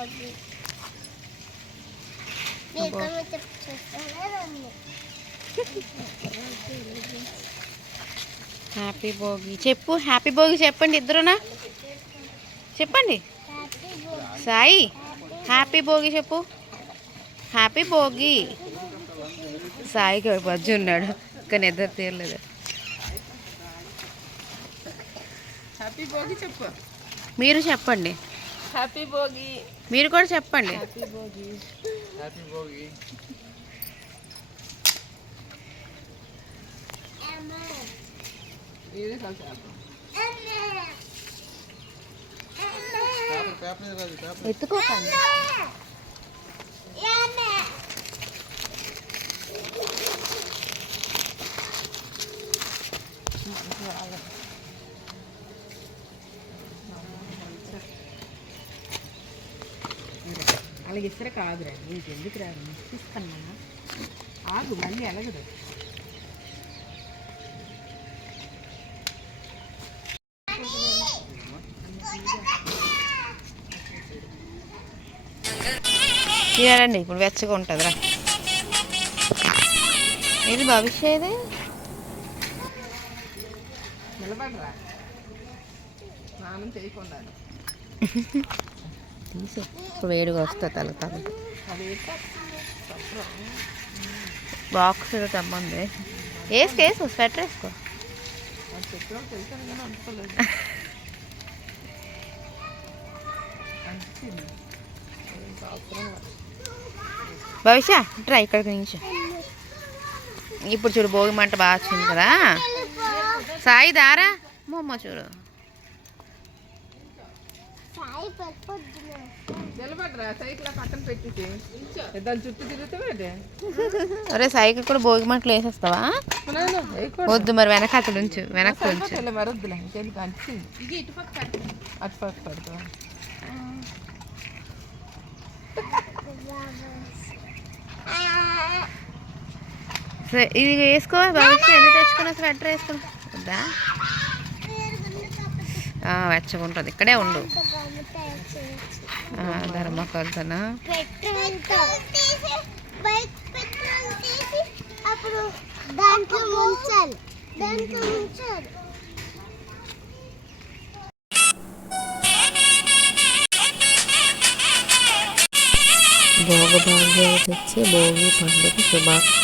Happy Bhogi చెప్పు. Happy Bhogi చెప్పండి ఇద్దరునా, చెప్పండి. సాయి హ్యాపీ భోగి చెప్పు. హ్యాపీ భోగి. సాయికి బజ్జి ఉన్నాడు కానీ నిద్ర తీరలేదు. హ్యాపీ భోగి చెప్పు. మీరు చెప్పండి. హ్యాపీ భోగి. మీరు కూడా చెప్పండి. హ్యాపీ భోగి. హ్యాపీ భోగి. ఎత్తుకోకండి. అలాగే ఇస్తర కాదురా, నీకెందుకు రాదు తీసుకున్నా. ఆగు మళ్ళీ ఎలగదు. తీయాలండి ఇప్పుడు వెచ్చగా ఉంటుందిరా. ఇది భవిష్యత్. నిలబడరా, స్నానం చేయకుండా తీసు. ఇప్పుడు వేడిగా వస్తుంది తల తల. బాక్స్ ఏదో తెమ్మంది. వేసుకో స్వెటర్ వేసుకో. భవిష్య డ్రా ఇక్కడికి నుంచి. ఇప్పుడు చూడు భోగి మంట బాగా వచ్చింది కదా. సాయి దారా మొమ్మ చూడు. అరే సైకిల్ కూడా భోగి మంటలు వేసేస్తావా? వద్దు మరి వెనక అక్కడ ఉంచు, వెనక్కి ఉంచు. ఇది వేసుకో భవిష్యత్. ఎందుకు తెచ్చుకున్నా స్వెటర్ వేసుకున్నా వద్దా? వెచ్చగా ఉంటుంది. ఇక్కడే ఉండు. ధర్మకొలతనా భోగ భాగ్యాలు తెచ్చి భోగి పండుగ శుభాకాంక్షలు.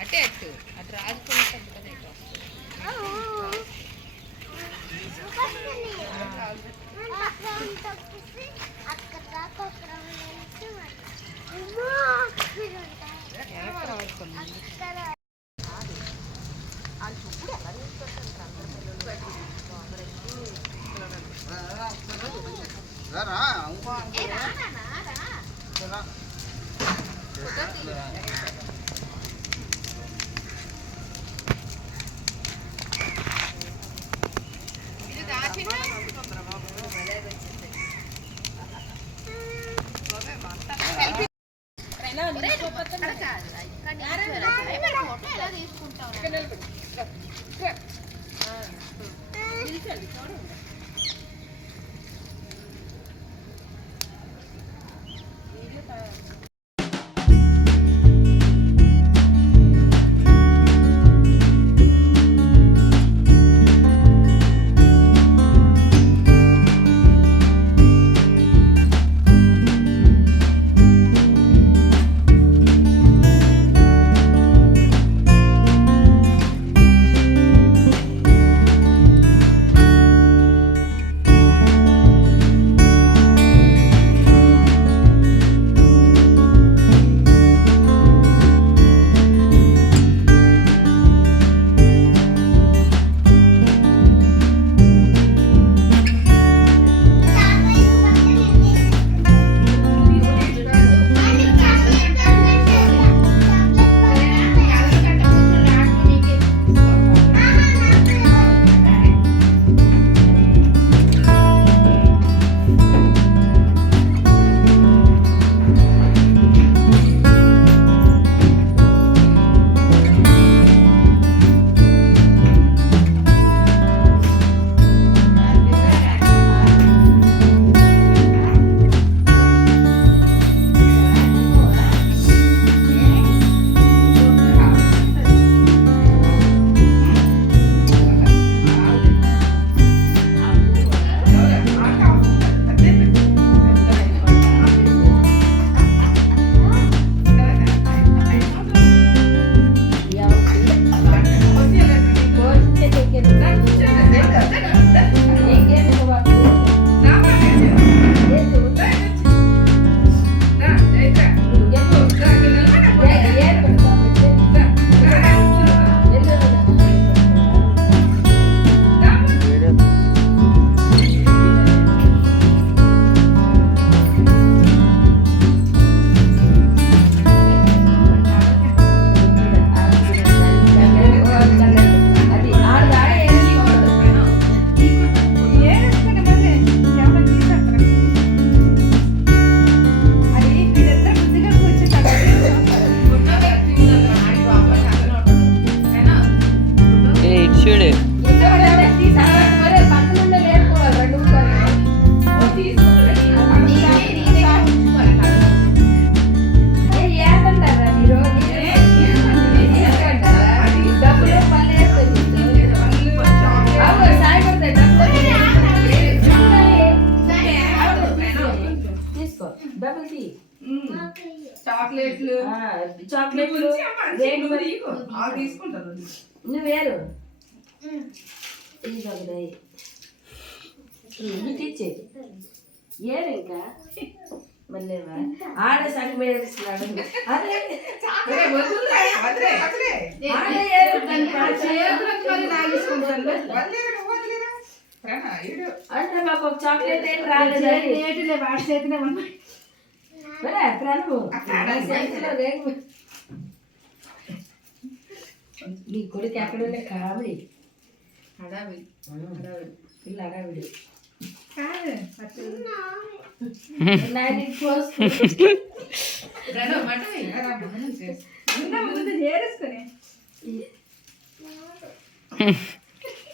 అటే అటు అటు రాజుకుంటే పిలిచండి చూడండి. చాక్లెట్లు చాక్లెట్లు తీసుకుంటారు నువ్వు వేరు ఇచ్చే ఏరు ఇంకా మళ్ళీ ఆడ సగం వేస్తున్నాడు అంటే మాకు ఒక చాక్లెట్ ఏం రాలేదు వాడి చేతిలో ఉన్నాయి నీ కొడుకు ఎక్కడ ఉండే కామెడీ హడావిడి పిల్ల హడావిడి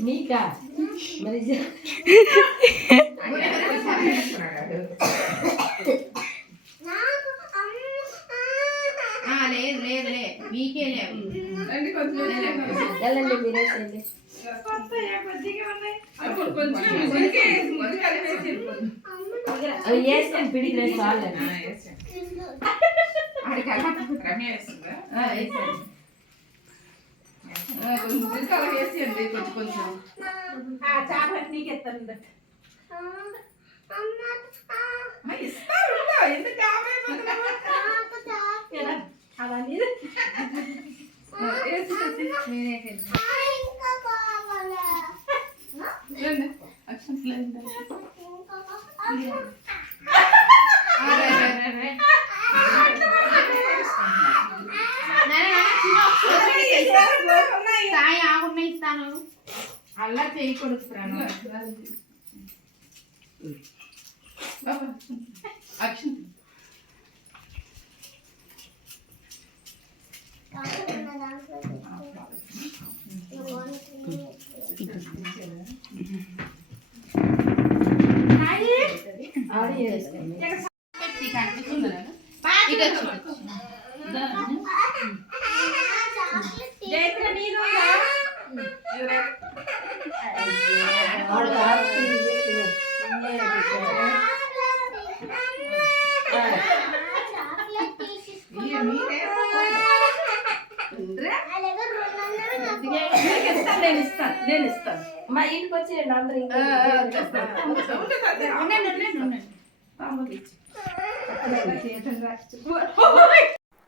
నీకా మరి లేదు లేదు లే మీకే లేవు వెళ్ళండి మీరేసేయండి అవి వేస్తాను పిడికి రేసి వాళ్ళని వేసేయండి కొంచెం కొంచెం చాక్లెట్ నీకు ఎత్తాను ఇస్తారు ఎందుకు అవన్నీ సాయి ఆకుండా ఇస్తాను అలా చేయకూడదు ప్రాణం అక్షం నేను ఇస్తాను మా ఇంటికి వచ్చి అందరూ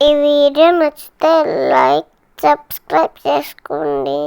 ఈ వీడియో నచ్చితే లైక్ సబ్స్క్రైబ్ చేసుకోండి.